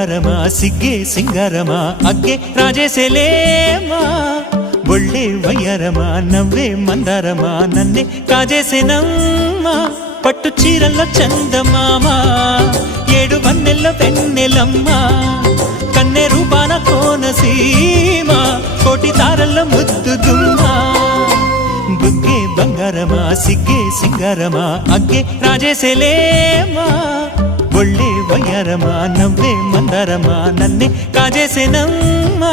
బంగారమా సిగ్గే సింగారమా అగ్గే రాజేసేలేమా ఒళ్ళే వయ్యారమా నవ్వే మందారమా నన్నే కాజేసేనమ్మా పట్టు చీరల్లో చందమామా ఏడు వన్నెల్లో వెన్నెలమ్మా కన్నె రూపాన కోనసీమ కోటి తారల్లో ముద్దుదుమ్మా బుగ్గే బంగారమా సిగ్గే సింగారమా అగ్గే రాజేసేలేమా ఒళ్ళే వయ్యారమా నవ్వే మందారమా నన్నే కాజేసేనమ్మా